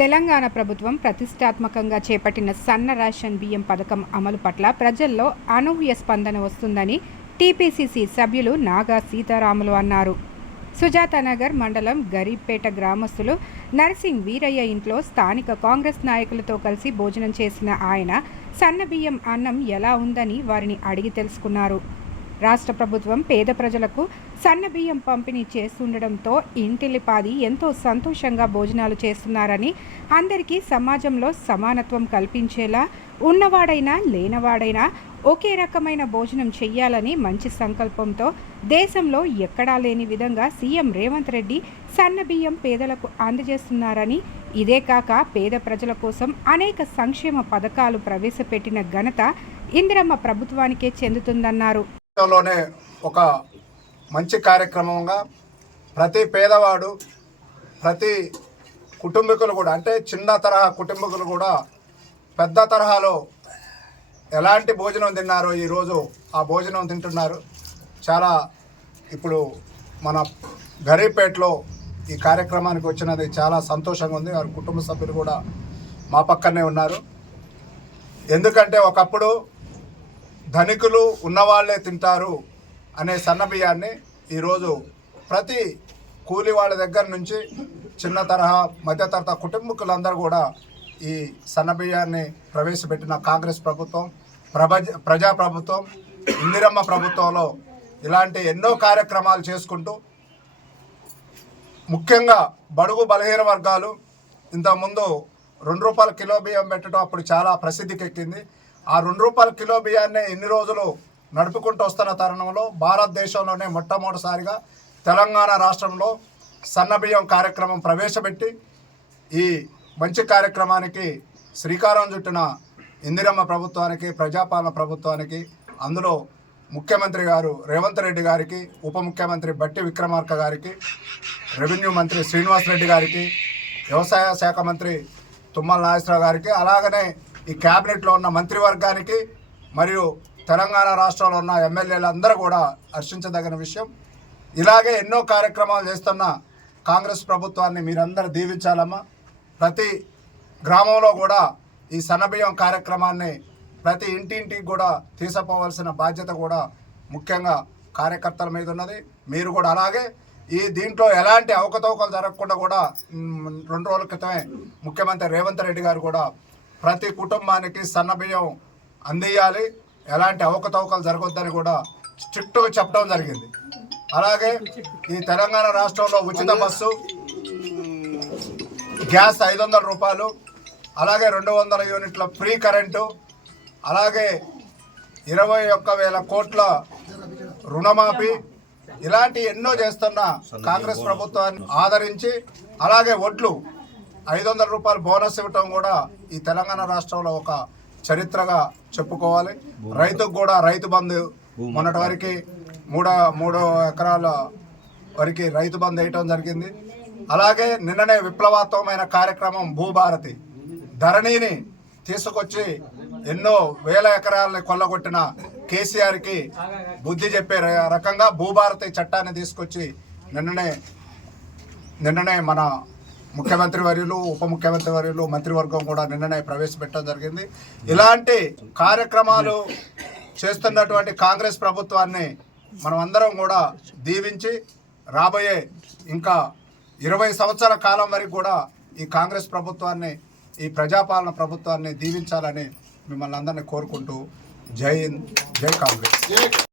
తెలంగాణ ప్రభుత్వం ప్రతిష్టాత్మకంగా చేపట్టిన సన్న రేషన్ బియ్యం పథకం అమలు పట్ల ప్రజల్లో అనూహ్య స్పందన వస్తుందని టీపీసీసీ సభ్యులు నాగా సీతారాములు అన్నారు. సుజాతానగర్ మండలం గరీబ్పేట గ్రామస్తులు నర్సింగ్ వీరయ్య ఇంట్లో స్థానిక కాంగ్రెస్ నాయకులతో కలిసి భోజనం చేసిన ఆయన సన్న బియ్యం అన్నం ఎలా ఉందని వారిని అడిగి తెలుసుకున్నారు. రాష్ట్ర ప్రభుత్వం పేద ప్రజలకు సన్న బియ్యం పంపిణీ చేస్తుండడంతో ఇంటిల్లిపాది ఎంతో సంతోషంగా భోజనాలు చేస్తున్నారని అందరికీ సమాజంలో సమానత్వం కల్పించేలా ఉన్నవాడైనా లేనవాడైనా ఒకే రకమైన భోజనం చెయ్యాలని మంచి సంకల్పంతో దేశంలో ఎక్కడా లేని విధంగా సీఎం రేవంత్ రెడ్డి సన్న బియ్యం పేదలకు అందజేస్తున్నారని ఇదే కాక పేద ప్రజల కోసం అనేక సంక్షేమ పథకాలు ప్రవేశపెట్టిన ఘనత ఇందిరమ్మ ప్రభుత్వానికే చెందుతుందన్నారు. లోనే ఒక మంచి కార్యక్రమంగా ప్రతి పేదవాడు ప్రతి కుటుంబీకులు కూడా అంటే చిన్న తరహా కుటుంబీకులు కూడా పెద్ద తరహాలో ఎలాంటి భోజనం తిన్నారో ఈరోజు ఆ భోజనం తింటున్నారు. చాలా ఇప్పుడు మన గరీపేటలో ఈ కార్యక్రమానికి వచ్చినది చాలా సంతోషంగా ఉంది. వారి కుటుంబ సభ్యులు కూడా మా పక్కనే ఉన్నారు. ఎందుకంటే ఒకప్పుడు ధనికులు ఉన్నవాళ్ళే తింటారు అనే సన్నబియ్యాన్ని ఈరోజు ప్రతి కూలి వాళ్ళ దగ్గర నుంచి చిన్న తరహా మధ్య తరహా కుటుంబకులందరూ కూడా ఈ సన్న బియ్యాన్ని ప్రవేశపెట్టిన కాంగ్రెస్ ప్రభుత్వం ప్రపంచ ప్రజా ప్రభుత్వం ఇందిరమ్మ ప్రభుత్వంలో ఇలాంటి ఎన్నో కార్యక్రమాలు చేసుకుంటూ ముఖ్యంగా బడుగు బలహీన వర్గాలు ఇంతకుముందు రెండు రూపాయల కిలో బియ్యం పెట్టడం అప్పుడు చాలా ప్రసిద్ధికి ఎక్కింది ఆ రెండు రూపాయల కిలో బియ్యాన్ని ఎన్ని రోజులు నడుపుకుంటూ వస్తున్న తరుణంలో భారతదేశంలోనే మొట్టమొదటిసారిగా తెలంగాణ రాష్ట్రంలో సన్న బియ్యం కార్యక్రమం ప్రవేశపెట్టి ఈ మంచి కార్యక్రమానికి శ్రీకారం చుట్టిన ఇందిరమ్మ ప్రభుత్వానికి ప్రజాపాలన ప్రభుత్వానికి అందులో ముఖ్యమంత్రి గారు రేవంత్ రెడ్డి గారికి ఉప ముఖ్యమంత్రి బట్టి విక్రమార్క గారికి రెవెన్యూ మంత్రి శ్రీనివాస్ రెడ్డి గారికి వ్యవసాయ శాఖ మంత్రి తుమ్మల నాగేశ్వరరావు గారికి అలాగనే ఈ క్యాబినెట్లో ఉన్న మంత్రివర్గానికి మరియు తెలంగాణ రాష్ట్రంలో ఉన్న ఎమ్మెల్యేలందరూ కూడా హర్షించదగిన విషయం. ఇలాగే ఎన్నో కార్యక్రమాలు చేస్తున్న కాంగ్రెస్ ప్రభుత్వాన్ని మీరందరూ దీవించాలమ్మా. ప్రతి గ్రామంలో కూడా ఈ సన్నబియ్యం కార్యక్రమాన్ని ప్రతి ఇంటింటికి కూడా తీసుకుపోవాల్సిన బాధ్యత కూడా ముఖ్యంగా కార్యకర్తల మీద ఉన్నది. మీరు కూడా అలాగే ఈ దీంట్లో ఎలాంటి అవకతవకలు జరగకుండా కూడా రెండు రోజుల క్రితమే ముఖ్యమంత్రి రేవంత్ రెడ్డి గారు కూడా ప్రతి కుటుంబానికి సన్నబియ్యం అందియాలి ఎలాంటి అవకతవకలు జరగొద్దని కూడా స్ట్రిక్ట్గా చెప్పడం జరిగింది. అలాగే ఈ తెలంగాణ రాష్ట్రంలో ఉచిత బస్సు గ్యాస్ ఐదు వందల రూపాయలు అలాగే రెండు వందల యూనిట్ల ఫ్రీ కరెంటు అలాగే ఇరవై ఒక్క వేల కోట్ల రుణమాఫీ ఇలాంటి ఎన్నో చేస్తున్న కాంగ్రెస్ ప్రభుత్వాన్ని ఆదరించి అలాగే ఒడ్లు ఐదు వందల రూపాయలు బోనస్ ఇవ్వటం కూడా ఈ తెలంగాణ రాష్ట్రంలో ఒక చరిత్రగా చెప్పుకోవాలి. రైతుకు కూడా రైతు బంధు మొన్నటి వరకు మూడో మూడు ఎకరాల వరకు రైతు బంధు వేయటం జరిగింది. అలాగే నిన్ననే విప్లవాత్మకమైన కార్యక్రమం భూభారతి. ధరణిని తీసుకొచ్చి ఎన్నో వేల ఎకరాలని కొల్లగొట్టిన కేసీఆర్కి బుద్ధి చెప్పే రకంగా భూభారతి చట్టాన్ని తీసుకొచ్చి నిన్ననే నిన్ననే మన ముఖ్యమంత్రి వర్యులు ఉప ముఖ్యమంత్రి వర్యులు మంత్రివర్గం కూడా నిన్ననే ప్రవేశపెట్టడం జరిగింది. ఇలాంటి కార్యక్రమాలు చేస్తున్నటువంటి కాంగ్రెస్ ప్రభుత్వాన్ని మనం అందరం కూడా దీవించి రాబోయే ఇంకా ఇరవై సంవత్సరాల కాలం వరకు కూడా ఈ కాంగ్రెస్ ప్రభుత్వాన్ని ఈ ప్రజాపాలన ప్రభుత్వాన్ని దీవించాలని మిమ్మల్ని అందరినీ కోరుకుంటూ జై హింద్ జై కాంగ్రెస్.